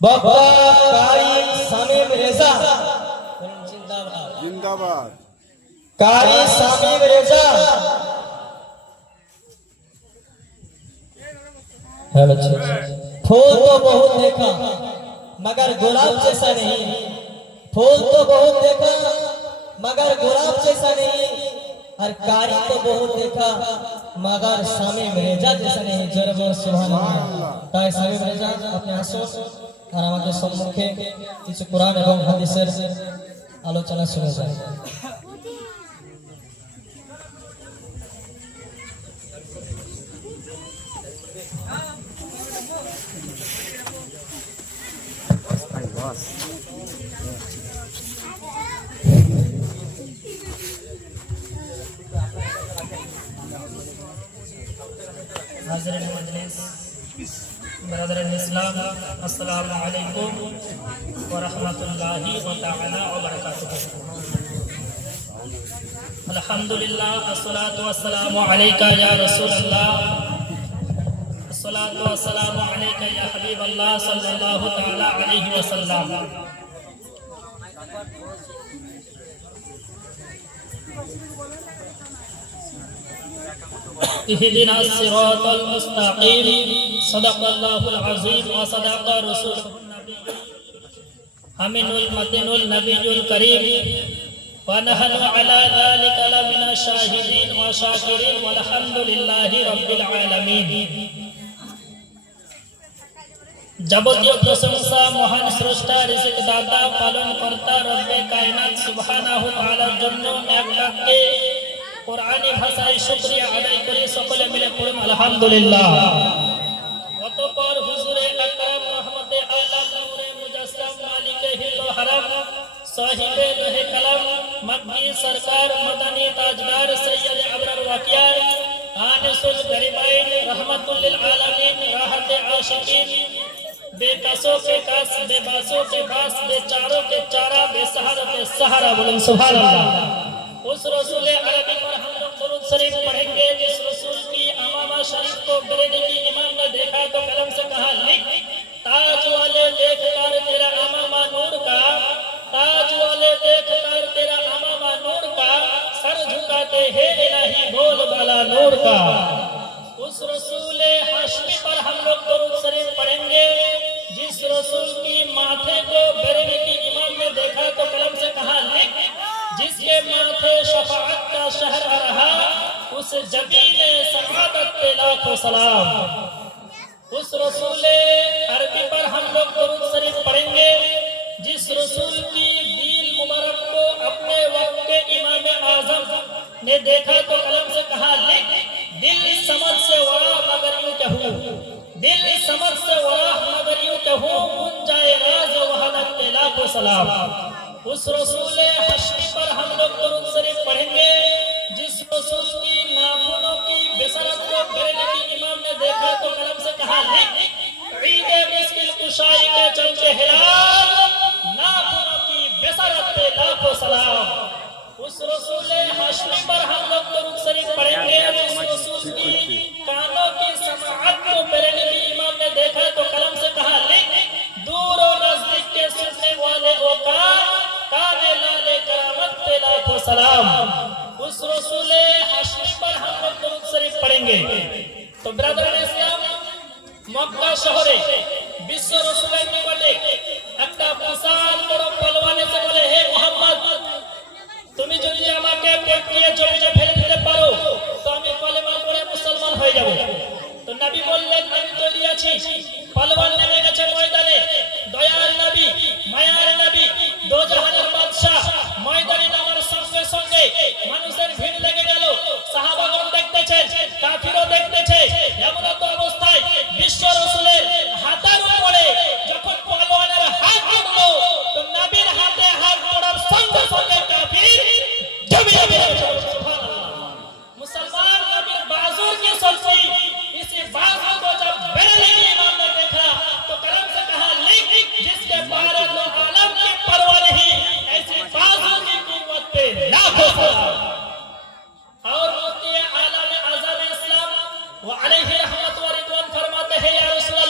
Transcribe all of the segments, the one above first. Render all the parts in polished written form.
बाबा कारी शामीम रेजा जिंदाबाद जिंदाबाद। कारी शामीम रेजा। फूल तो बहुत देखा मगर गुलाब जैसा नहीं। फूल तो बहुत देखा मगर गुलाब जैसा नहीं। और कारी तो बहुत देखा मगर शामीम रेजा जैसा नहीं। जरब सुभान अल्लाह। ताई शामीम रेजा अपने आंसू আর আমাদের সম্মুখে কিছু কোরআন এবং হাদিসের আলোচনা শুনে যায়। हाज़िर मजलिस ब्रदर इस्लाम अस्सलामु अलैकुम व रहमतुल्लाहि व तआला व बरकातुहू। अल्हम्दुलिल्लाह अस्सलातु वस्सलामु अलैका या रसूलल्लाह अस्सलातु वस्सलामु अलैका या हबीबल्लाह सल्लल्लाहु तआला अलैहि वसल्लम। इहदिना सिरातल मुस्तकीम सदक़ल्लाहुल अज़ीम व सदक़ रसूलुहुन नबी अमीनुल मतीनुल नबियुल करीम व नहनु अला ज़ालिका लमिना शाहिदीन व शाकिरीन वल्हम्दुलिल्लाहि रब्बिल आलमीन। যাবতীয় প্রশংসা মহান স্রষ্টা রিজিক দাতা পালন কর্তা রব্বে কায়নাত সুবহানাহু তাআলার জন্য এক বাক্যে কোরআনী ভাষায় শুকরিয়া আদায় করি সকলে মিলে পড়ুন আলহামদুলিল্লাহ। অতঃপর হুজুরে আকরাম রহমতে আলাম নূরে মুজাসসাম মালিকে হিল হারাম সাহিবে রহে কালাম মক্কি সরকার মদনী তাজদার সৈয়দ আবরার ওয়াকিয়ার আনিসুল গরিবাইন रहमतुल लिल आलमीन राहत आशिकीन बेकसों के कस बेबासों के बास बेचारों के चारा बेसहारा के सहारा। बोलें सुभान अल्लाह। उस रसूल अरबी पर हम लोग दुरूद शरीफ पढ़ेंगे जिस रसूल की अमामा शरीफ को बरेली की इमाम ने देखा तो कलम से कहा लिख ताज वाले देखकर तेरा अमामा नूर का, ताज वाले देखकर तेरा अमामा नूर का, सर झुकाते हैं इलाही बोल बाला नूर का। उस रसूल हाशमी पर हम लोग दुरूद शरीफ पढ़ेंगे जिस रसूल की माथे को बरेली की इमाम ने देखा तो कलम से कहा लिख जिसके माथे शफाअत का शहर आ रहा उस जबीने सआदत पे लाखों सलाम। उस रसूल अरबी पर हम लोग दुरूद शरीफ पढ़ेंगे जिस रसूल की दीन मुबारक को अपने वक्त के इमाम आजम ने देखा तो कलम से कहा लिख दिल समझ से वरा मगर यूं कहूं, दिल समझ से वरा मगर यूं कहूं गुन जाए राज वहदत पे लाखों सलाम। उस रसूल हश्मी पर हम लोग दुरूद शरीफ पढ़ेंगे जिस रसूल की नाखूनों की बेसरत को बरेली की इमाम ने देखा तो कलम से कहा लिख ईद मुश्किल कुशाई के चमके हिलाल नाखूनों की बेसरत पे लाखों सलाम। उस रसूल हश्मी पर हम लोग दुरूद शरीफ पढ़ेंगे जिस रसूल की कानों की समाअत को बरेली की इमाम ने देखा तो कलम से कहा लिख दूर और नजदीक के सुनने वाले ओ काने लाले करामत पे लाखों सलाम। उस रसूल हाशमी पर हम लोग दुरूद शरीफ पढ़ेंगे। तो ब्रदर इस्लाम মক্কা শহরে বিশ্ব রাসূলের নিকটে একটা বিশাল বড় পলওয়ান এসে বলে হে মুহাম্মদ তুমি যদি আমাকে পেটিয়ে জমিনে ফেলে দিতে পারো তো আমি কলেমা পড়ে মুসলমান হয়ে যাব। তো নবী বললেন আমি তৈরি আছি। পলওয়ান নেমে গেছে ময়দানে। দয়ার নবী মায়ার নবী দো জাহানের বাদশা ময়দানে নামার সঙ্গে সঙ্গে মানুষের ভিড় লেগে গেল। সাহাবাগণ দেখতেছেন কাফিরও দেখতেছে। এমন তো অবস্থায় বিশ্ব রাসূলের হাতের উপরে যখন পলওয়ানের হাত পড়লো তো নবীর হাতে হাত পড়ার সঙ্গে সঙ্গে কাফির জমিয়ে পড়ে। সুবহানাল্লাহ। मुसलमान नबी बाजू की सल्फी इसी बाजू को जब बरेली की इमाम ने देखा तो कलम से कहा लिख जिसके बारह दो आलम की परवाह नहीं ऐसी बाजू की कीमत पे लाखों सलाम। और मुफ्ती आलम आज़म इस्लाम व अलैहि रहमत व रिदवान फरमाते हैं या रसूल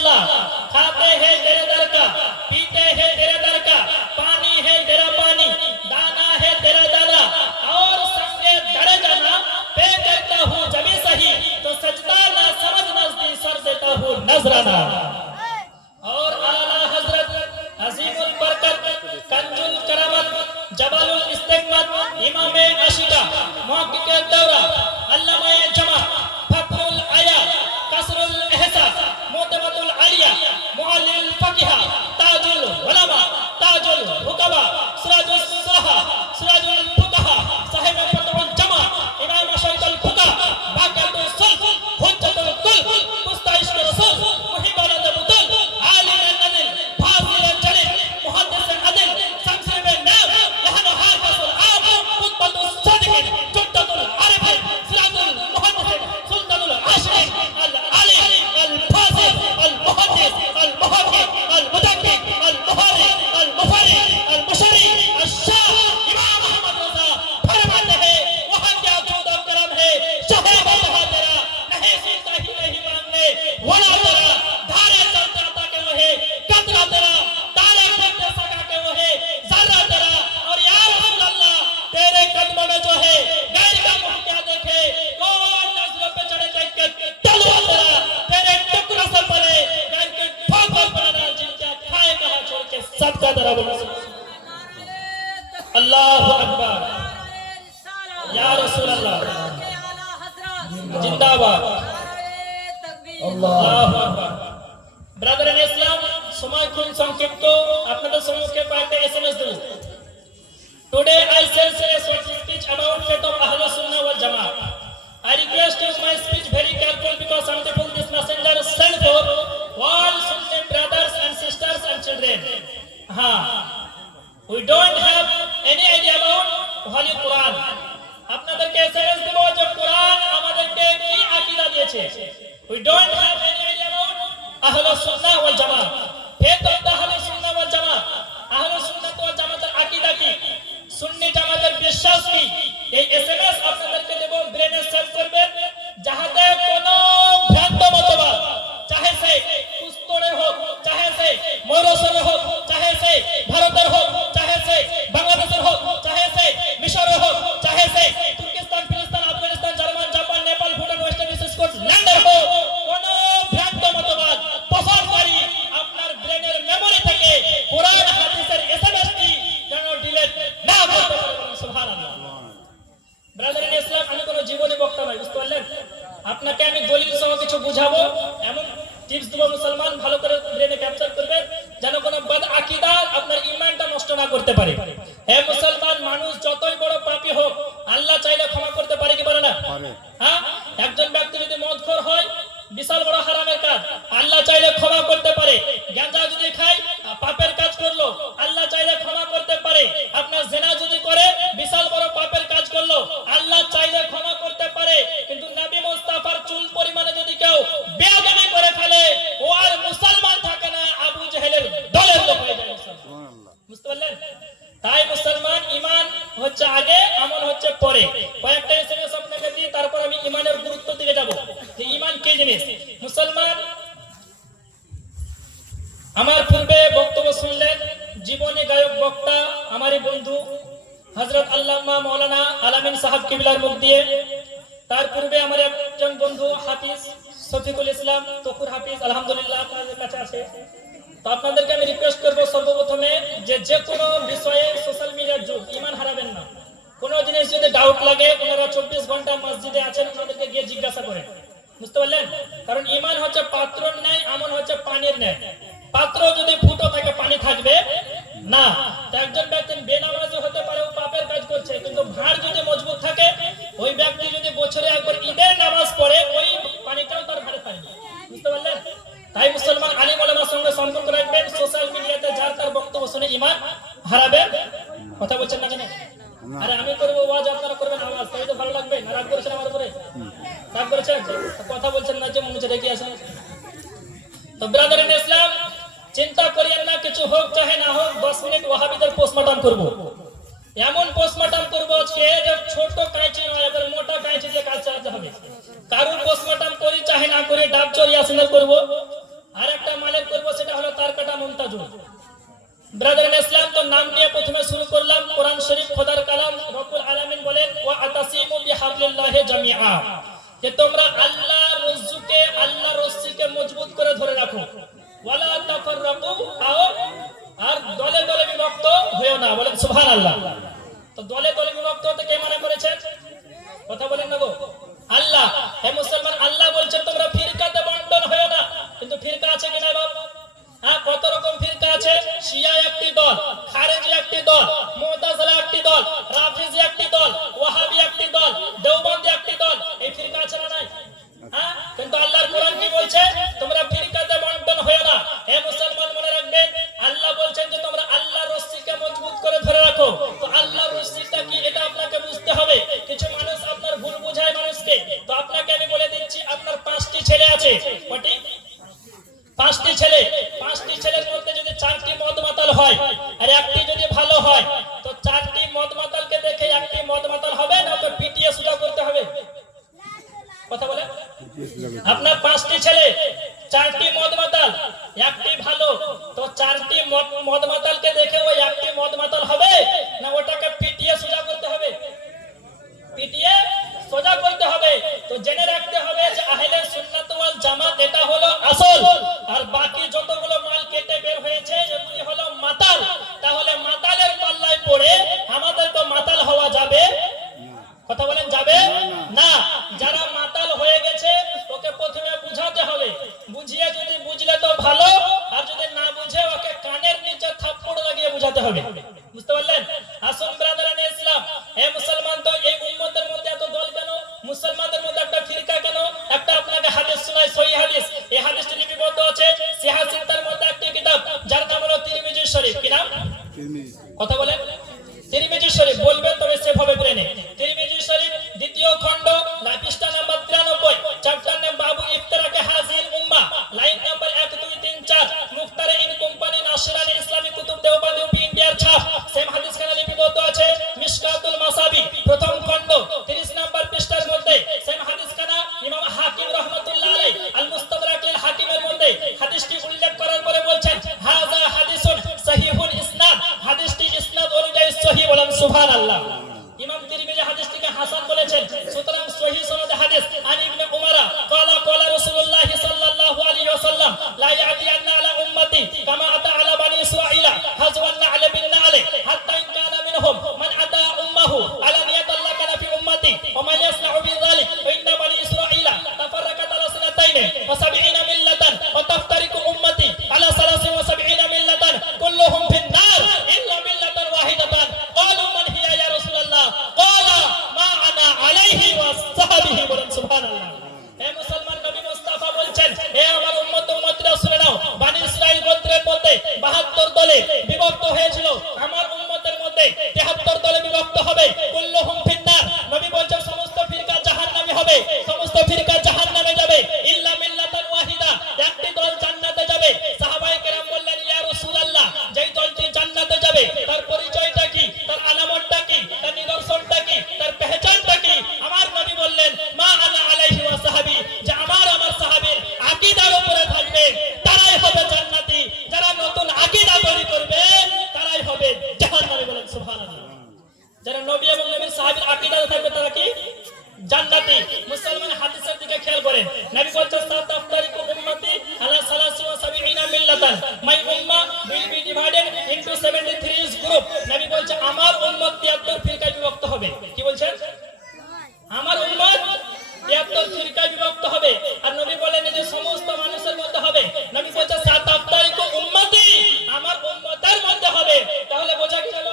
नजराना। और आला हजरत अजीमुल बरकत कंजुल करामत जबालुल इस्तिकमत इमाम आशिका मुहक्किक दौरा अल्लामा जमा फखरुल आया कसरुल एहसास मोतबतुल आलिया मुअल्लिल फकीहा ताजुल उलमा ताजुल हुकमा सिराजुल सुलहा सिराजुल फुकहा साहिब फतहुल जमा इमाम शरीफुल फुका बाकातुल सुल्फ हुज्जतुल कुल मुस्ताइश रसूल मुहिबुल अदबुल आलिम अदिल फाजिल जलील मुहद्दिस अदिल शमसुल नाम लहन हाफिजुल आब कुतबतुल सादिकीन जुद्दतुल आरिफीन सिराजुल मुहद्दिस सुल्तानुल आशिकीन अल आलिम अल फाजिल अल मुहद्दिस अल मुहक्किक अल मुदक्किक अल मुहर्रिर अल मुफर्रिर अल मुशर्रि अश-शाह इमाम अहमद रज़ा फरमाते हैं वहां क्या जूद और करम है शाहे बहा तेरा नहीं सुनता ही नहीं मांगने वला तेरा धारे चलते आता के वो है कतरा तेरा तारे फटते सका के वो है जर्रा तेरा और या रसूल अल्लाह तेरे कदमों में जो है गैर का मुंह क्या देखे कौन नजरों पे चढ़े देख के तलवा तेरा तेरे टुकड़ों से पले गैर के ठोकर पर डाल जिनका खाए कहां छोड़ के सबका तेरा बोलो अल्लाहु अकबर या रसूल अल्लाह जिंदाबाद আল্লাহু আকবার। ব্রাদার ইন ইসলাম সময় খুব সংক্ষিপ্ত আপনাদের সম্মুখে কয়েকটা এসএমএস দেব। Today I shall say a short speech about faith of Ahlus Sunnah wal Jama'ah. I request you my speech very careful because some people this messenger sent for all Sunni brothers and sisters and children. We don't have any idea about Holy Quran. আপনাদেরকে SMS দেব যে কোরআন আমাদেরকে কি আকীদা দিয়েছে। We don't have any idea about Ahlus Sunnah wal Jama'ah. faith of the Ahlus Sunnah wal Jama'ah. Ahlus Sunnah wal Jama'ah আকীদা কি, সুন্নি জামাতের বিশ্বাস কি, এই এসএমএস আপনাদেরকে দেব, ব্রেনে সেভ করবেন যাহাতে কোনো ভ্রান্ত মতবাদ চাহে সে কুস্তরে হোক, চাহে সে মৌরসরে হোক, চাহে সে ভারতের হোক, চাহে সে বাংলাদেশের হোক, চাহে সে মিশরের হোক, চাহে সে তুর্কিস্তান ফিলিস্তিন Afghanistan German Japan Nepal Bhutan West Indies স্কটল্যান্ডের হোক, কোনো ভ্রান্ত মতবাদ প্রসারকারী আপনার ব্রেনের মেমরি থেকে কোরআন হাদিসের এসএমএসটি যেন ডিলিট না করতে পারেন। সুবহানাল্লাহ। ব্রাদার ইন ইসলাম আমি কোনো জীবনী বক্তা নই, বুঝতে পারলেন? আপনাকে আমি দলিল সহ কিছু বুঝাবো, এমন টিপস দেব মুসলমান ভালো করে ব্রেনে ক্যাপচার করবেন যেন কোনো বদ আকীদা আপনার ঈমানটা নষ্ট না করতে পারে। হে মুসলমান, মানুষ যতই বড় পাপী হোক আল্লাহ চাইলে ক্ষমা করতে পারে কি পারে না? হ্যাঁ, একজন ব্যক্তি যদি মদখোর হয় বিশাল বড় হারামের কাজ, আল্লাহ চাইলে ক্ষমা করতে পারে। গাঁজা যদি খায় পাপের কাজ করলো, আল্লাহ চাইলে ক্ষমা করতে পারে। আপনার জিনা যদি করে বিশাল বড় পাপের কাজ করলো, আল্লাহ চাইলে ক্ষমা করতে পারে। কিন্তু নবী মুস্তাফার চুল পরিমাণে যদি কেউ বেয়াদবি করে ফেলে ও আর মুসলমান থাকে না, আবু জেহেলের দলের লোক হয়ে যায়। বুঝতে পারলেন? তাই মুসলমান ঈমান হচ্ছে আগে, আমল হচ্ছে পরে। কয়েকটা এসএমএস আপনাকে দিই, তারপর আমি ঈমানের গুরুত্ব দিকে যাব যে ঈমান কি জিনিস। মুসলমান, আমার পূর্বে বক্তব্য শুনলেন জীবনী গায়ক বক্তা আমারই বন্ধু হযরত আল্লামা মাওলানা আলামিন সাহেব কিবলার মুখ দিয়ে। তার পূর্বে আমার একজন বন্ধু হাফিজ শফিকুল ইসলাম তকুর হাফিজ, আলহামদুলিল্লাহ আপনাদের কাছে আছে। তো আপনাদেরকে আমি রিকোয়েস্ট করবো সর্বপ্রথমে যে কোনো বিষয়ে সোশ্যাল মিডিয়ার যুগ, ঈমান হারাবেন না। কোনো জিনিস যদি ডাউট লাগে ওনারা 24 ঘন্টা মসজিদে আছেন, ওনাদেরকে গিয়ে জিজ্ঞাসা করেন। বুঝতে পারলেন? কারণ ঈমান হচ্ছে পাত্রর ন্যায়, আমল হচ্ছে পানির ন্যায়। পাত্র যদি ফুটো থাকে পানি থাকবে না। একজন ব্যক্তি বেনামাজি হতে পারে, ও পাপের কাজ করছে, কিন্তু ভাঁড় যদি মজবুত থাকে, ওই ব্যক্তি যদি বছরে একবার ঈদের নামাজ পড়ে ওই পানিটাও তার ভাঁড়ে থাকবে। বুঝতে পারলেন? তাই মুসলমান আলিম ওলামার সঙ্গে সম্পর্ক রাখবেন। সোশ্যাল মিডিয়াতে যার তার বক্তব্য শুনে ঈমান হারাবেন। কথা বলছেন না কেন? আরে আমি করবো ওয়াজ, আপনারা করবেন আওয়াজ, তাই তো ভালো লাগবে না? রাগ করেছেন আমার উপরে? রাগ করেছেন? কথা বলছেন না যে মনে হচ্ছে রেখে আসেন। তো ব্রাদার ইন ইসলাম, চিন্তা করিয়েন না, কিছু হোক চাহে না হোক 10 মিনিট ওয়াহাবিদের পোস্টমর্টম করব। এমন পোস্টমর্টম করব আজকে যে ছোট কাঁচি নয়, এবার মোটা কাঁচি দিয়ে কাজ চালাতে হবে। কারুর পোস্টমর্টম করি চাহে না করে ডাব চোর ইয়াসিনের করব। আর একটা মালিক করব, সেটা হলো তার কাটা মুমতাজুল। ব্রাদার ইন ইসলাম, তো নাম নিয়ে প্রথমে শুরু করলাম। কোরআন শরীফ খোদার কালাম, রব্বুল আলামিন বলেন ওয়া আতাসিমু বিহাবলিল্লাহি জামিআ, যে তোমরা আল্লাহর রজ্জুকে, আল্লাহর রশ্মিকে রশ্মিকে মজবুত করে ধরে রাখো। ওয়ালা তাফাররাকু আর দলে দলে বিভক্ত হয়েও না। বলেন সুবহানাল্লাহ। তো দলে দলে বিভক্ত হতে কে মানা করেছে? কথা বলেন না গো। আল্লাহ। হে মুসলমান, আল্লাহ বলছেন তোমরা ফিরকাতে বন্টন হয়েও না। কিন্তু ফিরকা আছে কিনা বাবা? হ্যাঁ, কত রকম ফিরকা আছে। শিয়া একটি দল, খারেজি একটি দল, মুতাজিলা একটি দল, রাফিজি একটি দল, ওয়াহাবি একটি দল, দেওবন্দি একটি দল। এই ফিরকা আছে না নাই? হ্যাঁ, কিন্তু আল্লাহর কোরআন কি বলছে? তোমরা ফিরকাতে বন্টন হয়ো না। হে মুসলমান, মনে রাখবেন আল্লাহ বলছেন যে তোমরা আল্লাহর রশ্মিকে মজবুত করে ধরে রাখো। তো আল্লাহর রশ্মিটা কি এটা আপনাকে বুঝতে হবে। কিছু মানুষ আপনার ভুল বোঝায় মানুষকে। তো আপনাকে আমি বলে দিচ্ছি, আপনার 5টি ছেলে আছে। কটি? 5টি ছেলে। 5টি ছেলের মধ্যে যদি 4টি মদ মাতাল হয় আর একটি যদি ভালো হয়, তো 4টি মদ মাতালকে দেখে একটি মদ মাতাল হবে না ওকে পিটিয়ে সোজা করতে হবে? কথা বলে। আপনার 5টি ছেলে, 4টি মদ মাতাল, একটি ভালো, তো 4টি মদ মাতালকে দেখে ওই একটি মদ মাতাল হবে না ওটাকে পিটিয়ে সোজা করতে হবে? পিটিয়ে সোজা করতে হবে। তো জেনে রাখতে হবে যে আহলে সুন্নাত ওয়াল জামাত এটা হলো আসল, আর বাকি যতগুলো মাল কেটে বের হয়েছে এগুলি হলো মাতাল। তাহলে মাতালের পাল্লায় পড়ে আমাদের তো মাতাল হওয়া যাবে? কথা বলেন যাবে না। যারা মাতাল হয়ে গেছে ওকে প্রথমে বুঝাতে হবে। বুঝিয়ে যদি বুঝলে তো ভালো, আর যদি না বুঝে ওকে কানের নিচে থাপ্পড় লাগিয়ে বুঝাতে হবে। বুঝতে পারলেন? আসুন ব্রাদারান ইসলাম, হে মুসলমান, তো এই উম্মতের মধ্যে এত দল কেন? মুসলমানদের মধ্যে একটা ফিরকা কেন? একটা আপনাকে হাদিস শোনাই, সহিহ হাদিস। এই হাদিসটি লিপিবদ্ধ আছে সিহাহ সিত্তার মধ্যে একটি কিতাব, যার নাম হলো তিরমিজি শরীফ। কি নাম? কথা বলেন। তিরমিজি শরীফ বলবেন তবে সেভাবে ব্রেনে। তিরমিজি শরীফ 2য় খণ্ড, পৃষ্ঠা নাম্বার 93, চ্যাপ্টার নাম বাবু ইফতিরাকে হাজিল উম্মাহ, line number 1 2 3 4, মুখতারে in company, নাশরানি Islami Qutub, Deobandi UP ইন্ডিয়ার ছাপ। সেম হাদিস খানা লিপিবদ্ধ আছে মিশকাতুল মাসাবি 1ম খণ্ড 30 নাম্বার পৃষ্ঠার মধ্যে। সেম হাদিস খানা ইমাম হাকিম রাহমাতুল্লাহ আলাইহি আল মুস্তাদরাক লিল হাকিমের মধ্যে হাদিসটি উল্লেখ করার পরে বলছেন হাযা হাদিসুন সহিহুল ইসনাদ। হাদিসটি ইসনাদ অনুযায়ী সহিহ। বলেন সুবহানাল্লাহ। ইমাম তিরমিজি হাদিসটিকে হাসান বলেছেন। সুতরাং সহিহ সনদে হাদিস আন ইবনে উমারা ক্বালা ক্বালা রাসূলুল্লাহ সাল্লাল্লাহু আলাইহি ওয়াসাল্লাম লা ইয়াতিয়ান্না আলা উম্মতি কামা আতা আলা বানি ইসরাঈলা হাজওয়ান না'ল বিন না'ল হাত্তা ইন কানা মিনহুম মান আতা উম্মাহু আলা নিয়াতাল্লাহ কানা ফি উম্মতি ওয়া মান ইয়াসনাউ বিযালিক ফা ইন্না বানি ইসরাঈলা তাফাররাকাত আলা সানাতাইন ওয়া 70 মিল্লাতান ওয়া তাফতারিকু উম্মতি আলা 73 মিল্লাতান কুল্লুহুম ফিন নার ইল্লা মিল্লাতান ওয়াহিদাতান। ক্বালু মান হিয়া ইয়া রাসূলুল্লাহ? ক্বালা মা আনা আলাইহি ওয়া সাহবিহি। বলেন সুবহানাল্লাহ। হে মুসলমান, নবী মুস্তাফা বলছেন, হে আমার উম্মতরা শুনে নাও, বনি ইসরাইল গোত্রের মধ্যে 72 দলে বিভক্ত হয়েছিল। আমার উম্মতের মধ্যে 73 দলে বিভক্ত হবে। কুল্লুহুম ফিন্নার। নবী বলছেন সমস্ত ফিরকা জাহান্নামে হবে, সমস্ত ফিরকা জাহান্নামে যাবে ইল্লা মিল্লাতান ওয়াহিদা। একটি দল জান্নাতে যাবে। সাহাবায়ে কেরাম বললেন, ইয়া রাসূলুল্লাহ, যেই দলটি জান্নাতে যাবে তার পরিচয়টা কি, তার আলামতটা কি, তার নিদর্শনটা কি, তার পেহচানটা কি? আমার নবী বললেন, মা আনা আলাইহি ওয়া সাহাবী, যে আমার সাহাবীর আকীদার উপরে থাকবে তারাই হবে জান্নাতি। যারা নতুন আকীদা তৈরি করবে তারাই হবে জাহান্নামী। বলেন সুবহানাল্লাহ। যারা নবী এবং নবীর সাহাবীর আকীদাতে থাকবে তারা কি? জান্নাতি। মুসলমান হাদিসের দিকে খেয়াল করেন। নবী বলছেন সাতাফতারিকু উম্মতি আলা 73 মিল্লাতান। মাই উম্মাহ will be divided into 73 group. নবী বলছে আমার উম্মত 73 ফিরকায় বিভক্ত হবে। কি বলছেন? আমার উম্মত 73 ফিরকায় বিভক্ত হবে। আর নবী বলেন যে সমস্ত মানুষের মধ্যে হবে। নবী বলছে সাতাফতারিকু উম্মতি, আমার উম্মতের মধ্যে হবে। তাহলে বোঝা গেল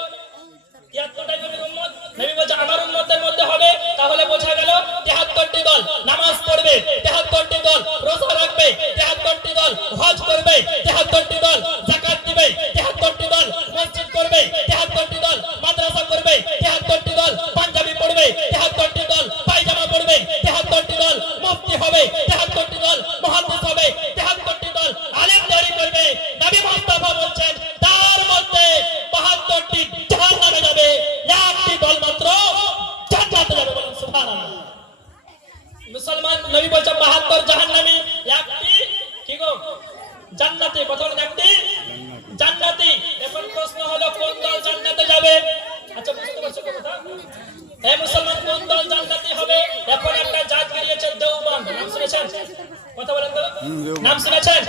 73টাই নবীর উম্মত। নবী বলছে আমার উম্মতের মধ্যে হবে। তাহলে বোঝা গেল 73টি দল নামাজ পড়বে, 73টি দল রোজা রাখবে, 73টি দল হজ করবে, 73টি দল যাকাত দিবে, 73টি দল মসজিদ করবে, 73টি দল মাদ্রাসা করবে, 73টি দল পাঞ্জাবি পড়বে, 73টি দল পায়জামা পড়বে, 73টি দল মুফতি হবে, 73টি দল মুহাদ্দিস হবে, 73টি দল আলেম তৈরি করবে। নবী মুস্তাফা বলছেন তার মধ্যে 72টি জাহান্নামে যাবে, একটি দল মাত্র জান্নাতে যাবে। বলেন সুবহানাল্লাহ। মুসলমান, নবী বলছে 72 জাহান্নামী, একটি কি গো? জান্নাতি। কথা বলেন, একটি জান্নাতি। এখন প্রশ্ন হলো কোন দল জান্নাতে যাবে? আচ্ছা, বুঝতে পারছো কথা? হে মুসলমান, কোন দল জান্নাতি হবে? এখন একটা জাত বেরিয়েছে দেওবন্দ, নাম শুনেছেন? কথা বলেন তো। নাম শুনেছেন?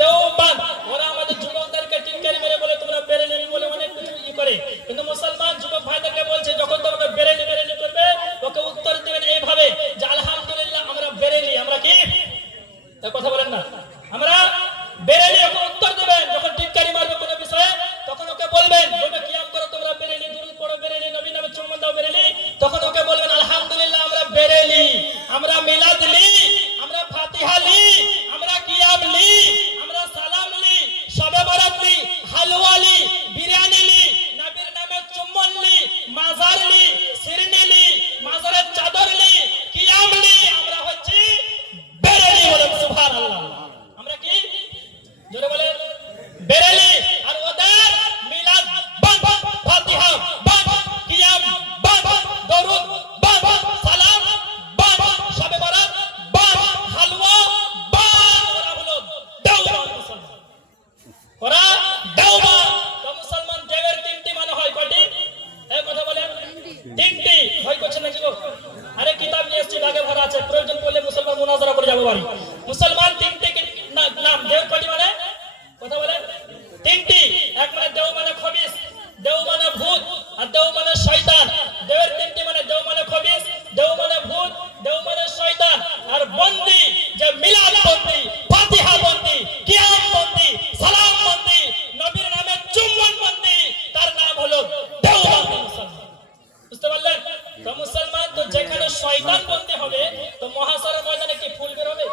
দেওবান। ওরা আমাদের যুবকদেরকে টিনকারি মেরে বলে তোমরা বেরেলি বলে অনেক কিছু ই করে, কিন্তু মুসলমান যুবক ভাইদেরকে বলছে যখন তোমাকে বেরেলি করবে ওকে উত্তর দিবেন এইভাবে যে আলহামদুলিল্লাহ আমরা বেরেলি। আমরা কি কথা বলেন না? আমরা বেরেলি। ওকে উত্তর দিবেন যখন টিনকারি মারবে কোনো বিষয়ে, তখন ওকে বলবেন তোমরা কিয়াম করো তোমরা বেরেলি, দুরূদ পড়ো বেরেলি, নবী নামে চুম্বন দাও বেরেলি। তখন ওকে বলবেন আলহামদুলিল্লাহ আমরা বেরেলি, আমরা মিলাদ লি, আমরা ফাতিহা লি, আমরা কিয়াম লি, আমরা সালাম লি, শবে বরাত লি, হালুয়া লি, বিরিয়ানি লি, নবীর নামে চুম্বন লি, মাজার লি, শিরনি লি, মাজারের চাদর লি, কিয়াম লি। আমরা হচ্ছি বেরেলি। বলেন সুবহানাল্লাহ। আমরা কি জোরে বলেন? বেরেলি। আর ওদের মিলাদ বান, ফাতিহা বান, কিয়াম বান, দরুদ বান, সালাম বান, শবে বরাত বান, হালুয়া বান। ওরা হলো দেওবান মুসলমান। ওরা দেওবান। তো মুসলমান দেবের তিনটি মানে হয় কয়টি? এই কথা বলেন তিনটি। ভয় করছেন নাকি গো? আরে কিতাব নিয়ে এসেছি, আগে ভরা আছে, প্রয়োজন পড়লে মুসলমান মুনাজারা করে যাবো বাড়ি। মুসলমান তিনটি নাম। দেব কয়টি মানে? কথা বলেন তিনটি। এক মানে দেও মানে খবিস, দেও মানে ভূত, আর দেও মানে শয়তান। দেবের তিনটি মানে দেও মানে খবিস, দেও মানে ভূত, দেও মানে শয়তান। আর বন্দি যে মিলাদ বন্দি, ফাতিহা বন্দি, কিয়াম বন্দি, সালাম বন্দি, নবীর নামে চুম্বন বন্দি, তার নাম হলো দেওবান মুসলমান। বুঝতে পারলেন? তো মুসলমান তো যেখানে শয়তান বন্দি হবে তো মহাশয়ের ময়দানে কি ফুল বের হবে?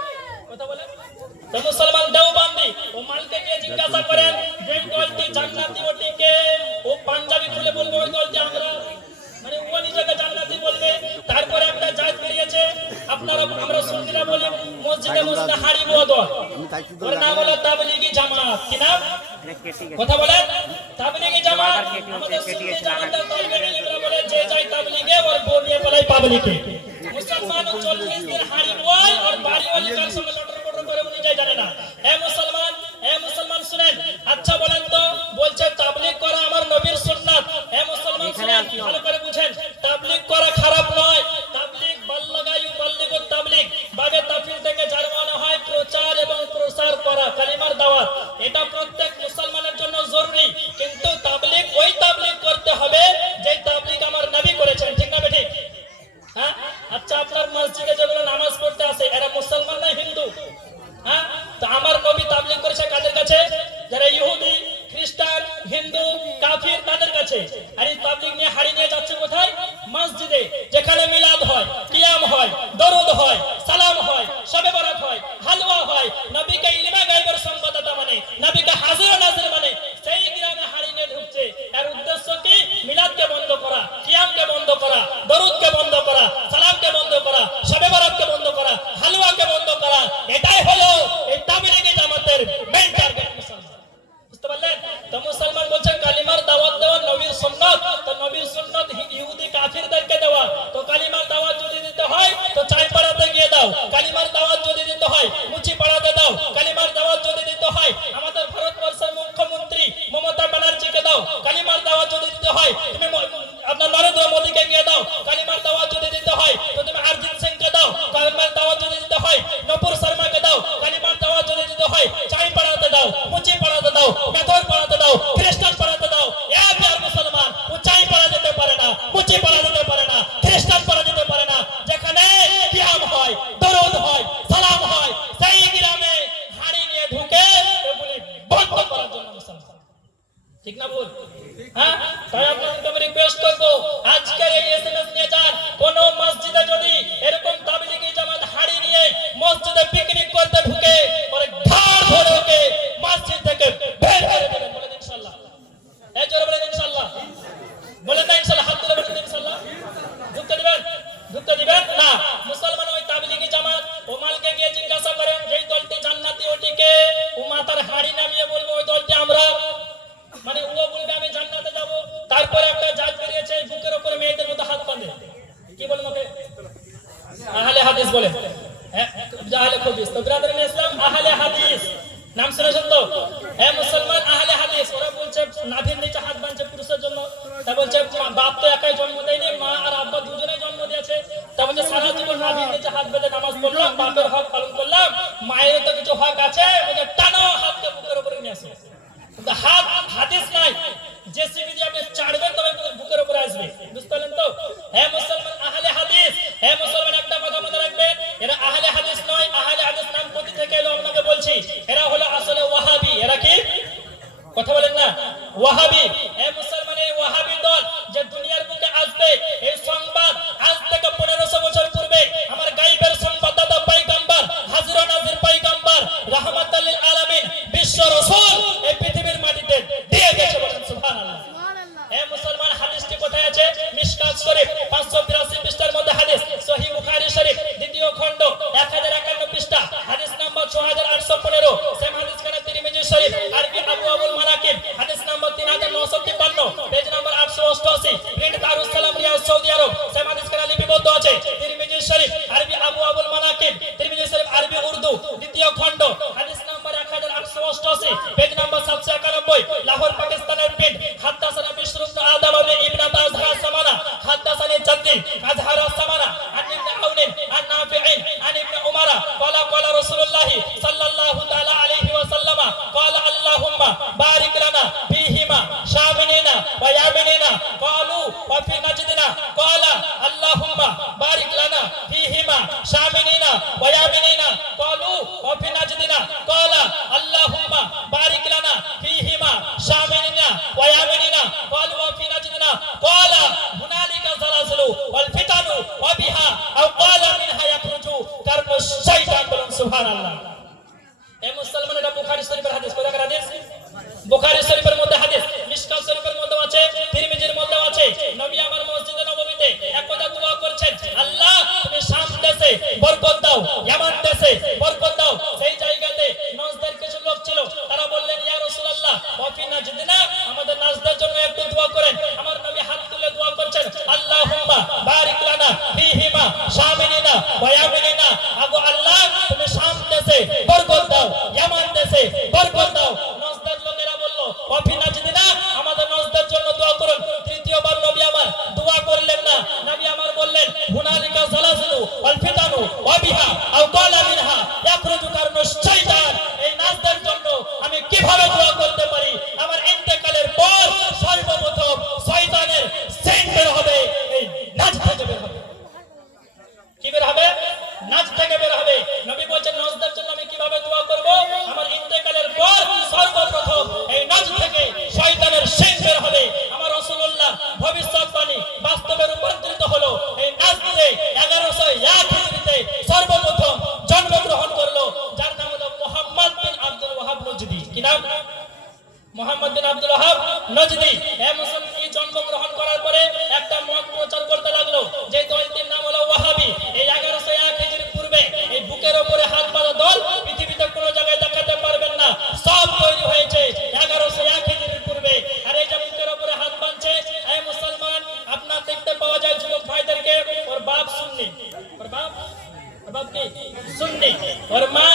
কথা বলেন। তো মুসলমান দেওবান্দি ও মালকে গিয়ে জিজ্ঞাসা করেন যে দলটি জান্নাতি ওটিকে, ও পাঞ্জাবি খুলে বলবে ওই দলটি আমরা, মানে ও নিজেকে জান্নাতি বলবে। তারপরে একটা জাত বেরিয়েছে আপনারা আমরা সুন্নিরা বলি মসজিদে মসজিদে হাড়ি বোয়া দল, ওর নাম হলো তাবলীগি জামাত। কি নাম? কথা বলেন তাবলীগি জামাত। আমাদের সুন্নি জামাতের তালিবেরা বলে যে যায় তাবলীগে ওর বউ নিয়ে বলাই পাবলিকে। মুসলমান 40 দিন হাড়ি বোয় আর বাড়িওয়ালি কার সঙ্গে লটর পটর করে উনি যায় জানে না। এ মুসলমান শুনেন। আচ্ছা বলেন তো, বলছে তাবলীগ করা আমার নবীর সুন্নাত। এ মুসলমান শুনেন, ভালো করে বুঝেন, তাবলীগ করা খারাপ নয়। তাবলীগ বাল্লাগায়ু বাল্লিগুত তাবলীগ, বাবে তাফসীর থেকে যার মানে হয় প্রচার এবং প্রসার করা, কালিমার দাওয়াত। এটা প্রত্যেক মুসলমানের জন্য জরুরি, কিন্তু তাবলীগ ওই তাবলীগ করতে হবে যে তাবলীগ আমার নবী করেছেন। ঠিক না ঠিক? হ্যাঁ। আচ্ছা আপনার মসজিদে যেগুলো নামাজ পড়তে আসে এরা মুসলমান না হিন্দু? হ্যাঁ। তো আমার নবী তাবলীগ করেছে কাদের কাছে? যারা ইহুদি, খ্রিস্টান, হিন্দু, কাফির, তাদের কাছে। আর এই তাবলীগ নিয়ে হাড়ি নিয়ে যাচ্ছে কোথায়? মসজিদে, যেখানে মিলাদ হয়, কিয়াম হয়, দরুদ হয়, সালাম হয়, শবে বরাত হয়, হালুয়া হয়, নবীকে ইলমে গায়বের সংবাদদাতা মানে, নবীকে হাজির ও নাজির মানে, সেই গ্রামে হাড়ি নিয়ে ঢুকছে। এর উদ্দেশ্য কি? মিলাদকে বন্ধ করা, কিয়ামকে বন্ধ করা, দরুদকে বন্ধ করা, সালামকে বন্ধ করা, শবে বরাতকে বন্ধ করা, হালুয়াকে বন্ধ করা। এটাই হলো এই তাবলীগি জামাতের মেইন টার্গেট মুসলমান। বুঝতে পারলেন? তো মুসলমান বলছে কালিমার দাওয়াত দেওয়া নবীর সুন্নাত। তো নবীর সুন্নাত ইহুদি কাফিরদেরকে দেওয়া। তো কালিমার দাওয়াত যদি দিতে হয় তো চাই পাড়াতে গিয়ে দাও। কালিমার দাওয়াত যদি দিতে হয় মুচি পাড়াতে দাও। কালিমার দাওয়াত যদি দিতে হয় আমাদের ভারতবর্ষের মুখ্যমন্ত্রী মমতা ব্যানার্জিকে দাও। কালিমার দাওয়াত যদি দিতে হয় তুমি আপনার নরেন্দ্র মোদীকে গিয়ে দাও। কালিমার দাওয়াত যদি দিতে হয় তো তুমি অরিজিৎ সিংকে দাও। কালিমার দাওয়াত যদি দিতে হয় নপুর শর্মাকে দাও। কালিমার দাওয়াত যদি দিতে হয় চাই পাড়াতে দাও, মুচি পাড়াতে দাও, মেথর পাড়াতে দাও, খ্রিস্টান পাড়াতে দাও। এক আর মুসলমান উঁচাই পাড়া যেতে পারে না, মুচি পাড়া যেতে পারে না, খ্রিস্টান পাড়া যেতে পারে না। যেখানে কিয়াম হয়, দরুদ হয়, সালাম হয়, সেই গ্রামে হাড়ি নিয়ে ঢুকে এগুলি বন্ধ করার জন্য মুসলমান। ঠিক না বল? হ্যাঁ। তাই আপনাকে আমি রিকোয়েস্ট করবো আজকের এই এসএমএস নিয়ে যান। কোন মসজিদে যদি এরকম তাবলীগি জামাত হাড়ি নিয়ে মসজিদে পিকনিক করতে ঢুকে পরে ঘাড় ধরে ওকে মসজিদ থেকে বের করে দেবেন। বলেন ইনশাআল্লাহ। এই জোরে বলেন ইনশাআল্লাহ। বলেন না ইনশাআল্লাহ। হাত তুলে বলেন ইনশাআল্লাহ। ঢুকতে দিবেন না। মুসলমান ওই তাবলীগি জামাত ও মালকে গিয়ে জিজ্ঞাসা করেন যেই দলটি জান্নাতি ওটিকে, ও মাথার হাড়ি নামিয়ে বলবে ওই দলটি আমরা, মানে ও বলবে আমি জান্নাতে যাব। তারপরে একটা জাত বেরিয়েছে বুকের উপরে মেয়েদের মতো হাত বাঁধে, কি বলেন ওকে? আহলে হাদিস বলে। হ্যাঁ, আহলে খবিস। তো ব্রাদার ইন ইসলাম আহলে হাদিস নাম শুনেছেন তো? হ্যাঁ মুসলমান আহলে হাদিস। ওরা বলছে নাভির নিচে হাত বাঁধছে পুরুষের জন্য। তা বলছে বাপ তো একাই জন্ম দেয়নি, মা আর আব্বা দুজনেই জন্ম দিয়েছে। তা বলছে সারা জীবন নাভির নিচে হাত বেঁধে নামাজ পড়লাম, বাপের হক পালন করলাম, মায়ের তো কিছু হক কিন্তু হাত হাদিস নাই, জেসিবি দিয়ে আপনি চাড়বেন তবে বুকের উপরে আসবে। বুঝতে পারলেন তো? হ্যাঁ মুসলমান আহলে হাদিস, হ্যাঁ মুসলমান একটা কথা মনে রাখবেন, এরা আহলে হাদিস নয়। আহলে হাদিস নাম কোথা থেকে এলো আপনাকে বলছি। এরা হলো আসলে ওয়াহাবি। এরা কি? কথা বলেন না, ওয়াহাবি। হ্যাঁ মুসলমান, এই ওয়াহাবি দল যে দুনিয়ার বুকে আসবে, এই সংবাদ আজ থেকে 1500 বছর পূর্বে আমার গায়বের সংবাদদাতা পয়গম্বর হাজির ও নাজির পয়গম্বর রাহমাতুল লিল আলামিন বিশ্ব রাসূল এই পৃথিবীর মাটিতে দিয়ে গেছে। বলেন সুবহানাল্লাহ। হে মুসলমান, হাদিসটি কোথায় আছে? মিশকাত শরীফ 582 পৃষ্ঠার মধ্যে হাদিস। সহিহ বুখারী শরীফ দ্বিতীয় খণ্ড 1051 পৃষ্ঠা, হাদিস নাম্বার 6815। সেম হাদিস কানা তিরমিজি শরীফ আরবি আবু আবুল মানাকিব হাদিস number 3953 page number 888। Print Darus Salam Riyad Saudi আরব। সেম হাদিস কানা লিপিবদ্ধ আছে তিরমিজি শরীফ আরবি আবু আবুল মানাকিব, তিরমিজি শরীফ আরবি উর্দু দ্বিতীয় খণ্ড হাদিস নাম্বার 1888 পেজ নাম্বার 791। লাহোর পাকিস্তানের প্রিন্ট। হাদাসানা বিশর ইবনে আদম ইবনে আজহার সামানা হাদাসানি জাদ্দি আজহার সামানা আন ইবনে আউন আন নাফি'in আন ইবনে উমারা ক্বালা ক্বালা রাসূলুল্লাহ সাল্লাল্লাহু তাআলা আলাইহি ওয়াসাল্লাম ক্বালা আল্লাহুম্মা বারিক লানা ফীহিমা শামিনিনা ওয়া ইয়ামিনিনা ক্বালু ওয়া ফি নাজদিনা ক্বালা আল্লাহুম্মা বারিক লানা ফীহিমা শামিনিনা ওয়া ইয়ামিনিনা ক্বালু ওয়া ফি নাজদিনা ক্বালা আল্লাহুম্মা বারিক লানা ফীহিমা শামিনিনা ওয়া ইয়ামিনিনা ক্বালু ওয়া ফি নাজদিনা ক্বালা হুনালিকা যালাযুলু ওয়াল ফিতানু ওয়া বিহা আও ক্বালা মিনহা ইয়াখরুজু কারনু শাইতান। বলুন সুবহানাল্লাহ। এ মুসলমান, এটা বুখারী শরীফের হাদিস। কোথাকার হাদিস? বুখারী শরীফের মধ্যে হাদিস, মিশকাত শরীফের মধ্যে আছে, তিরমিজির মধ্যে আছে। নবী আমার মসজিদে নববীতে একদা দোয়া করছেন, আল্লাহ তুমি শাম দেশে বরকত দাও, ইয়ামান দেশে বরকত দাও। সেই জায়গাতে নজদের কিছু লোক ছিল, তারা বললেন ইয়া রাসূলুল্লাহ ওয়া ফি নাজদিনা, আমাদের নাজদের জন্য একটু দোয়া করেন। আমার নবী হাত তুলে দোয়া করছেন, আল্লাহুম্মা বারিক লানা ফীহিমা শামিনিনা ওয়া ইয়ামিনিনা, আগো আল্লাহ তুমি শাম দেশে বরকত দাও, ইয়ামান দেশে বরকত দাও। নজদের লোকেরা বলল ওয়া ফি নাজদিনা, আমাদের নজদের জন্য দোয়া করুন। তৃতীয়বার নবী আমার দোয়া করলেন না। নবী আমার বললেন হুনালিকা যালাযুলু ওয়াল ফিতানু ওয়া বিহা আও ক্বালা মিনহা ইয়াখরুজু কারনু শাইতান। এই নাজদের জন্য আমি কিভাবে দোয়া করতে পারি? আমার ইন্তেকালের পর সর্বপ্রথম শয়তানের সেন বের হবে, এই নাজ থেকে বের হবে। কি বের হবে? নাজ থেকে বের হবে। নবী বলেন নাজদের জন্য আমি কিভাবে দোয়া করব? আমার ইন্তেকালের পর সর্বপ্রথম এই নাজ থেকে শয়তানের সেন বের হবে। আমার রাসূলুল্লাহ ভবিষ্যৎবাণী বাস্তবে রূপান্তরিত হলো। এই নাজ দিয়ে 1101 হিজরিতে সর্বপ্রথম জন্মগ্রহণ করলো, যার নাম হলো মুহাম্মদ বিন আব্দুল ওয়াহাব নজদি। কি নাম? মুহাম্মদ বিন আব্দুল ওয়াহাব নজদি। এই মুসলমান কি জন্মগ্রহণ করার পরে একটা মত প্রচার করতে লাগলো, যে দলটির নাম হলো ওয়াহাবি। এই 1101 হিজরি পূর্বে এই বুকের উপরে হাত বাঁধা দল পৃথিবীতে কোনো জায়গায় দেখাতে পারবেন না। সব তৈরি হয়েছে 1101 হিজরির পূর্বে। আর এই যে বুকের উপরে হাত বাঁধছে, এই মুসলমান আপনার দেখতে পাওয়া যায় যুবক ভাইদেরকে, ওর বাপ সুন্নি, ওর বাপ কি সুন্নি, ওর মা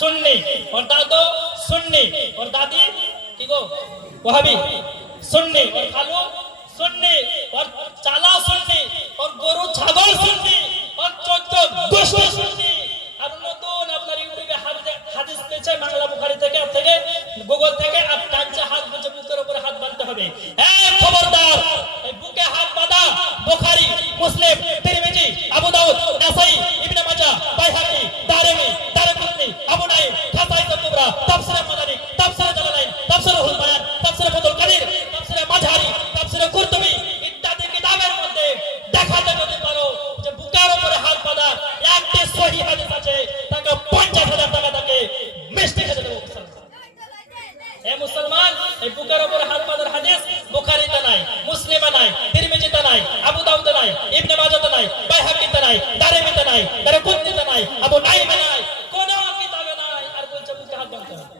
সুন্নি, ওর দাদু সুন্নি, ওর দাদি কি গো ওয়াহাবি সুন্নি, ওর খালু সুন্নি, ওর চালা সুন্নি, ওর গরু ছাগল সুন্নি, ওর 14 গোষ্ঠী সুন্নি। আর নতুন আপনার ইউটিউবে হাদিস পেয়েছে বাংলা বুখারী থেকে, গুগল থেকে, আর টানছে হাত বুঝে বুকের উপরে হাত বাঁধতে হবে। এই খবরদার, এই বুকে হাত বাঁধা বুখারী, মুসলিম, তিরমিজি, আবু দাউদ, নাসাই, ইবনে মাজাহ, বাইহাকী, দারিমি, দারকুতনি, আবু নাঈম, খাসাইসুল কুবরা, তাফসীরে মাদানী, তাফসীরে জালালাইন, তাফসীরে হুল বায়ান, তাফসীরে ফাতুল কাদির, তাফসীরে মাঝহারি, তাফসীরে কুরতুবী ইত্যাদি কিতাবের মধ্যে দেখাতে যদি পারো যে বুকের উপরে হাত বাঁধা একটি সহিহ হাদিস আছে, তাকে 50,000 টাকা তাকে মিষ্টি খেতে দেবো। এই মুসলমান, এই বুকের উপরে হাত বাঁধার হাদিস বুখারীতে নাই, মুসলিমে নাই, তিরমিজিতে নাই, আবু দাউদে নাই, ইবনে মাজাহতে নাই, বাইহাকীতে নাই, দারিমিতে নাই, দারকুতনিতে নাই, আবু নাঈমে নাই, কোন কিতাবে নাই। আর বলছে বুকে হাত বাঁধতে হবে।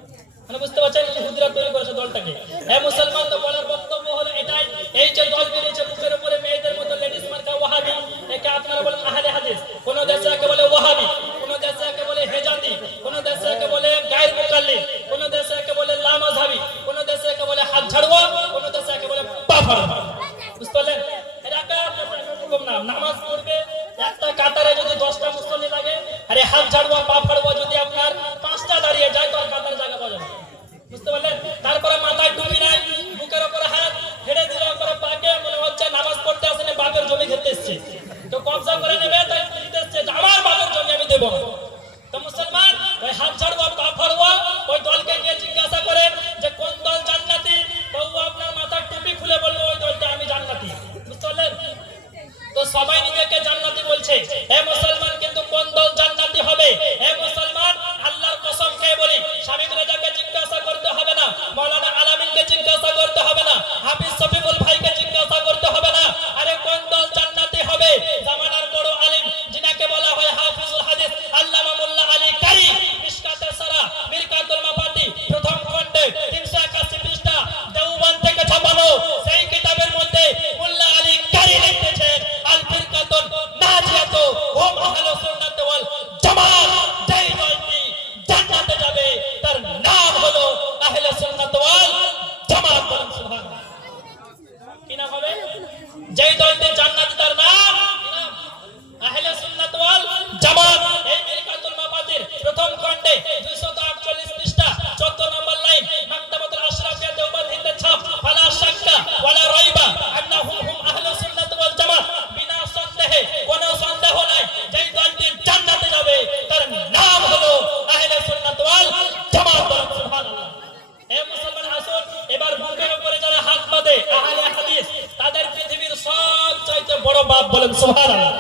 মানে বুঝতে পারছেন যে হুজুরা তৈরি করেছে দলটাকে। এই মুসলমান, তো বলার বক্তব্য হলো এটাই, এই যে দল বেরিয়েছে বুকের উপরে মেয়েদের মতো লেডিস মার্কা ওয়াহাবি, একে আপনারা বলেন আহলে হাদিস। কোন দেশে একে বলে ওয়াহাবি, কোন দেশে একে বলে হেজাদি, কোন দেশে একে বলে গায়র মুকাল্লিদ, কোন দেশে একে বলে লা মাযহাবি, কোন দেশে একে বলে হাত ঝাড়ুয়া, কোন দেশে একে বলে পা ফাড়ুয়া। বুঝতে পারলেন? এরা এরকম নাম। নামাজ পড়বে একটা কাতারে যদি 10টা মুসল্লি লাগে, আরে হাত ঝাড়ুয়া পা ফাড়ুয়া যদি আপনার 5টা দাঁড়িয়ে যায় তো আর কাতারে জায়গা পাওয়া যাবে। বুঝতে পারলেন? তারপরে মাথা পাপ, বলেন সুবহানাল্লাহ।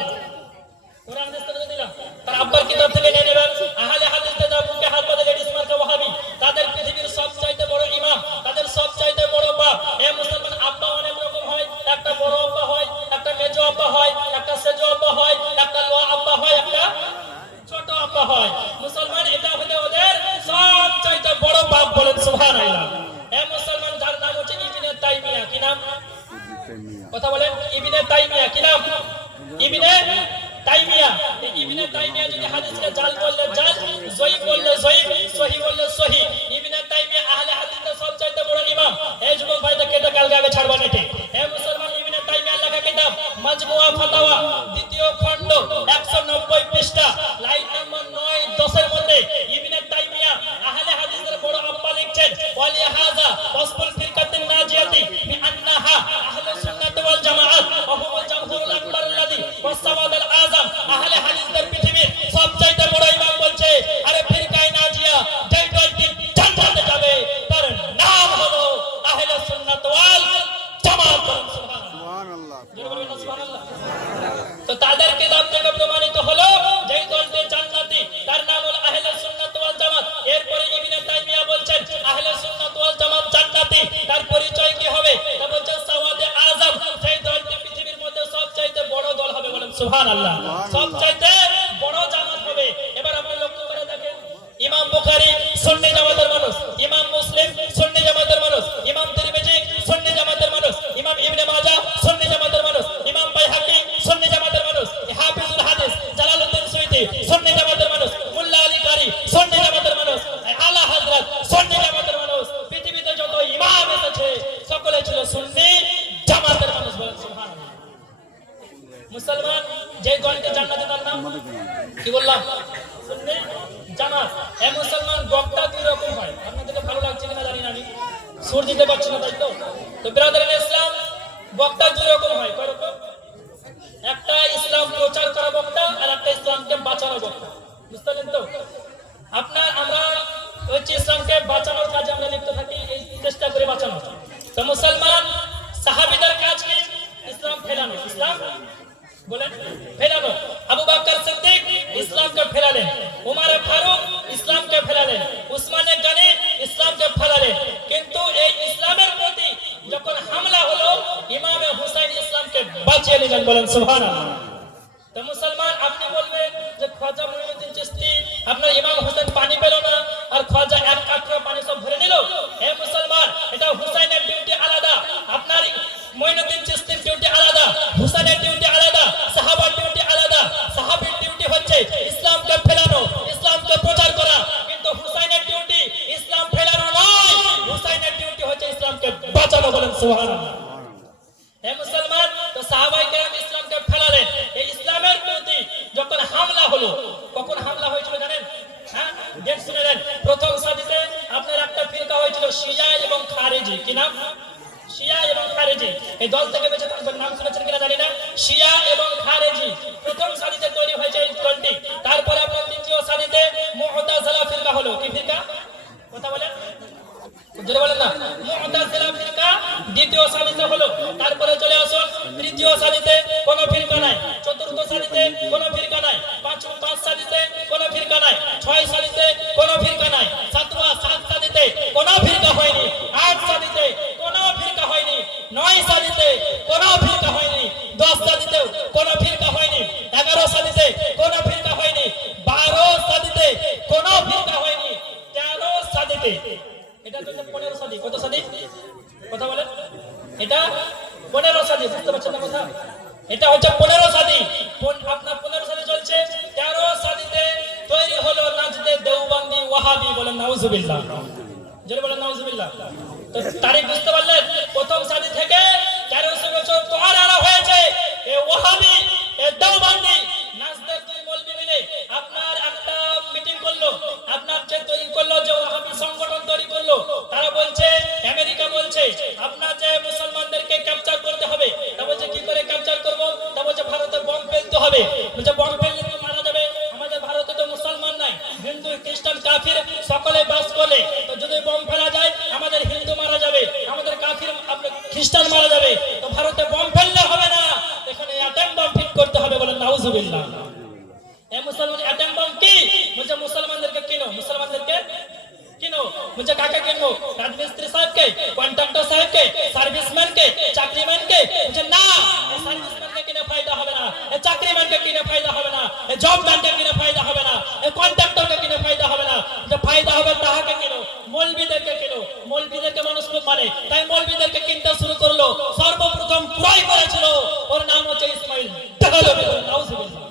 কোরআন হাদিস থেকে দিলাম, তার আব্বার কিতাব থেকে নিয়ে নেবেন। আহলে হাদিসে যা বুকে হাত বাঁধে লেডিস মার্কা ওয়াহাবি, তাদের পৃথিবীর সবচাইতে বড় ইমাম, তাদের সবচাইতে বড় বাপ। এ মুসলমান, আব্বা অনেক রকম হয়, একটা বড় আব্বা হয়, একটা মেজো আব্বা হয়, একটা সেজো আব্বা হয়, একটা লোয়া আব্বা হয়, একটা ছোট আব্বা হয়। মুসলমান, এটা হলো ওদের সবচাইতে বড় বাপ, বলেন সুবহানাল্লাহ। এ মুসলমান, যার নাম হচ্ছে ইবনে তাইমিয়া। কি নাম? কথা বলেন। ইবনে তাইমিয়া। কি নাম? ইবনে তাইমিয়া। এই ইবনে তাইমিয়া যদি হাদিসকে জাল বললে জাল, জয়ীফ বললে জয়ীফ, সহিহ বললে সহিহ। ইবনে তাইমিয়া আহলে হাদিসের সবচাইতে বড় ইমাম। এই যুবক ভাইদের কেটে কালকে আগে ছাড়বা নেটে। হে মুসলমান, ইবনে তাইমিয়ার লেখা কিতাব মাজমুআ ফাতাওয়া, দ্বিতীয় খণ্ড, 190 পৃষ্ঠা, লাইন নম্বর 9 10 এর মধ্যে ইবনে তাইমিয়া আহলে হাদিসের বড় আব্বা লিখছেন, ওয়ালিহাযা ওয়াসফুল ফিরকাতিন নাজিয়াতি বিআন্নাহা আহলুস সুন্নাত ওয়াল জামাআত ওয়া হুমুল জামহুরুল আকবার আল্লাযী ওয়াসাওয়াদুল আযম। আহলে হাদিসের পৃথিবীর সবচাইতে বড় ইমাম বলছে, আরে ফিরকায়ে নাজিয়া যেই দলটি জান্নাতে যাবে তার নাম হলো আহলে সুন্নাত ওয়াল জামাআত। সুবহানাল্লাহ, সুবহানাল্লাহ। তো তাদের কিতাব থেকে প্রমাণিত হলো যেই দলটি জান্নাতি তার নাম হলো আহলে সুন্নাত ওয়াল জামাত। এরপরে ইবনে তাইমিয়া বলছেন আহলে সুন্নাত ওয়াল জামাত জান্নাতি, তার পরিচয় কি হবে? তা বলছেন সাওয়াদে আযম, সেই দলটি পৃথিবীর মধ্যে সবচাইতে বড় দল হবে, বলেন সুবহানাল্লাহ। সবচাইতে বড় জামাত হবে। এবার আপনি লক্ষ্য করে দেখেন, ইমাম বুখারী সুন্নি জামাতের মানুষ, ইমাম মুসলিম সুন্নি জামাতের মানুষ, ইমাম তিরমিজি সুন্নি জামাতের মানুষ, ইমাম ইবনে মাজাহ সুন্নি জামাতের মানুষ, ইমাম বাইহাকী সুন্নি জামাতের মানুষ, হাফিজুল হাদিস জালালউদ্দিন সুয়ুতী সুন্নি জামাতের মানুষ, মুল্লা আলী কারি সুন্নি জামাতের মানুষ, আলা হযরত সুন্নি জামাতের মানুষ। পৃথিবীতে যত ইমাম এসেছে সকলে ছিল সুন্নি জামাতের মানুষ, বলেন সুবহানাল্লাহ। মুসলমান, যে দলটি জান্নাতে তার নাম কি বললাম? সুন্নি জামাত। এ মুসলমান, বক্তা দুই রকম হয়। আপনাদেরকে ভালো লাগছে কিনা জানি না, আমি সুর দিতে পারছি না, তাই তো। তো ব্রাদার ইসলাম, বক্তা দুই রকম হয়। কয় রকম? একটা ইসলাম প্রচার করা বক্তা, আর একটা ইসলামকে বাঁচানো বক্তা। বুঝতে পারলেন তো? আমরা হচ্ছে ইসলামকে বাঁচানোর কাজে আমরা লিপ্ত থাকি, এই চেষ্টা করে বাঁচানো। তো মুসলমান, সাহাবীদের কাজ কি? ইসলাম ফেলানো। ইসলাম বলেন ফেলানো। আবু বকর সিদ্দিক ইসলামকে ফেলালেন, উমর ফারুক ইসলামকে ফেলালেন, উসমানে গনি ইসলামকে ফেলালেন। কিন্তু এই ইসলামের প্রতি যখন হামলা হলো, ইমামে হুসাইন ইসলামকে বাঁচিয়ে নিলেন, বলেন সুবহানাল্লাহ। তো মুসলমান, আপনি বলবেন যে খাজা মুঈনুদ্দিন চিশতি, আপনার ইমাম হোসেন পানি পেল না, আর খাজা এক কাটরা পানি সব ভরে নিল। হে মুসলমান, এটা হুসাইনের ডিউটি আলাদা, আপনার মুঈনুদ্দিন চিশতির ডিউটি আলাদা, হুসাইনের ডিউটি আলাদা, সাহাবার ডিউটি আলাদা। সাহাবীর ডিউটি হচ্ছে ইসলামকে ফেলানো, ইসলামকে প্রচার করা, কিন্তু হুসাইনের ডিউটি ইসলাম ফেলানো নয়, হুসাইনের ডিউটি হচ্ছে ইসলামকে বাঁচানো, বলেন সুবহানাল্লাহ। হে মুসলমান, তো সাহাবায়ে কেরাম ইসলামকে ফেলালেন। এই ইসলামের প্রতি যখন হামলা হলো, কখন হামলা হয়েছিল জানেন? হ্যাঁ, ডেট শুনে নেন। প্রথম সাদিতে আপনার একটা ফিরকা হয়েছিল শিয়া এবং খারেজি। কি নাম? শিয়া এবং খারেজি। এই দল থেকে বেঁচে থাকবেন, নাম শুনেছেন কিনা জানি না। শিয়া এবং খারেজি প্রথম সাদিতে তৈরি হয়েছে এই দলটি। তারপরে আপনার দ্বিতীয় সাদিতে মুতাজিলা ফিরকা হলো। কি ফিরকা? কথা বলেন, জোরে বলেন না। মুতাজিলা ফিরকা দ্বিতীয় সারিতে হলো। তারপরে চলে আসুন তৃতীয় সারিতে, কোনো ফিরকা নাই। চতুর্থ সারিতে কোনো ফিরকা নাই। পাঁচ সারিতে কোনো ফিরকা নাই। ছয় সারিতে কোনো ফিরকা নাই। সাত সারিতে কোনো ফিরকা হয়নি। আট সারিতে কোনো ফিরকা হয়নি। নয় সারিতে কোনো ফিরকা হয়নি। 10 সারিতেও কোনো ফিরকা হয়নি। 11 সারিতে কোনো ফিরকা হয়নি। 12 সারিতে কোনো ফিরকা হয়নি। 13 সারিতে, এটা হচ্ছে 15 সাদি। কত সাদি? কথা বলেন। এটা 15 সাদি। বুঝতে পারছেন না কথা? এটা হচ্ছে 15 সাদি। আপনার 15 সাদি চলছে। 13 সাদিতে তৈরি হলো নাজদে দেওবন্দি ওয়াহাবি, বলেন নাউজুবিল্লাহ। জোরে বলেন নাউজুবিল্লাহ। তো তারিখ বুঝতে পারলেন? প্রথম সাদি থেকে 1300 বছর পর আরো হয়েছে এই ওয়াহাবি, এই দেওবন্দি। নাজদের দুই মৌলবি মিলে আপনার একটা মিটিং করলো, আপনার যে তৈরি করলো, যে ওয়াহাবি সংগঠন তৈরি করলো। তারা বলছে, আমেরিকা বলছে আপনার যে মুসলমানদেরকে ক্যাপচার করতে হবে। তা বলছে কি করে ক্যাপচার করব? তা বলছে ভারতে বম ফেলতে হবে। বলছে বম ফেললে তো মারা যাবে। আমাদের ভারতে তো মুসলমান নাই, হিন্দু খ্রিস্টান কাফির সকলে বাস করে। তো যদি বম ফেলা যায়, আমাদের হিন্দু মারা যাবে, আমাদের কাফির খ্রিস্টান মারা যাবে। তো ভারতে বম ফেললে হবে না, এখানে অ্যাটম বম নাউজুবিল্লাহ। এ মুসলমান অ্যাটম বম কি? বলছে মুসলমানদেরকে কিনো, মুসলমানদেরকে কিনো। বলছে কাকে কিনবো? রাজমিস্ত্রি সাহেবকে, কন্ট্রাক্টর সাহেবকে, সার্ভিসম্যানকে, চাকরিম্যানকে? বলছে না, এই সার্ভিসম্যানকে কিনে ফায়দা হবে না, এই চাকরিম্যানকে কিনে ফায়দা হবে না, এই জবম্যানকে কিনে ফায়দা হবে না, এই কন্ট্রাক্টরকে কিনে ফায়দা হবে না। যে ফায়দা হবে তাহাকে কিনো, মৌলবীদেরকে কিনো। মৌলবীদেরকে মানুষ খুব মানে, তাই মৌলবীদেরকে কিনতে শুরু করলো। সর্বপ্রথম ক্রয় করেছিল, ওর নাম হচ্ছে ইসমাইল দেহলভি। নাউজুবিল্লাহ।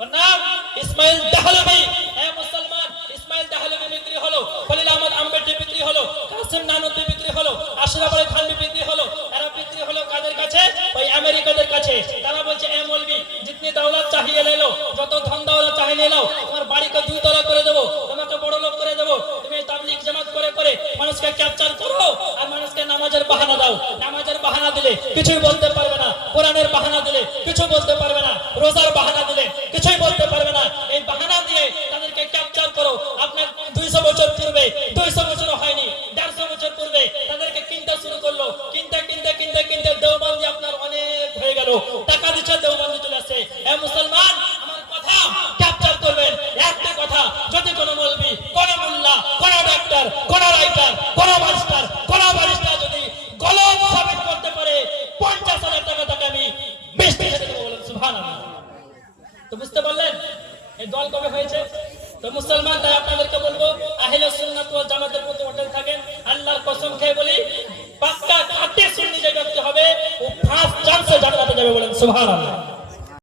ওর নাম ইসমাইল দেহলভি। এ মুসলমান, ইসমাইল দেহলভি বিক্রি হলো, খলিল আহমদ আম্বেদকর বিক্রি হলো, কাসিম নানুতুবি বিক্রি হলো, আশরাফ আলী থানভী বিক্রি হলো। এরা বিক্রি হলো কাদের কাছে? ওই আমেরিকাদের কাছে। তারা বলছে এ মৌলবি জিতনি দৌলত চাহিয়ে লে লো, যত ধন দৌলত চাহিয়ে লে নাও, তোমার বাড়িকে 2 তলা করে দেবো, তোমাকে বড় লোক করে দেবো। তুমি তাবলীগ জামাত করে করে মানুষকে ক্যাপচার করো আর মানুষকে নামাজের বাহানা দাও। নামাজের বাহানা দিলে কিছুই বলতে পারবে না, কোরআনের বাহানা দিলে কিছু বলতে পারবে না, রোজার বাহানা দিলে কিছুই বলতে পারবে না। এই বাহানা দিয়ে তাদেরকে ক্যাপচার করো। আপনার 200 বছর পূর্বে, 200 বছর হয়নি, 150 বছর পূর্বে তাদেরকে কিনতে শুরু করলো। কিনতে কিনতে কিনতে কিনতে দেওবন্দি আপনার অনেক হয়ে গেল, টাকা দিচ্ছে দেওবন্দি চলে আসছে। এ মুসলমান, আমার কথা ক্যাপচার করবেন। একটা কথা, যদি কোনো মৌলবি, কোনো মোল্লা, কোনো ডাক্তার, কোনো রাইটার, কোনো মাস্টার, কোনো ব্যারিস্টার যদি গলত সাবিত করতে পারে, 50,000 টাকা তাকে আমি 20 টাকা দেবো। বলেন সুবহানাল্লাহ। তো বুঝতে পারলেন এই দল কবে হয়েছে? তো মুসলমান, তাই আপনাদেরকে বলবো আহলে সুন্নাত ওয়াল জামাতের প্রতি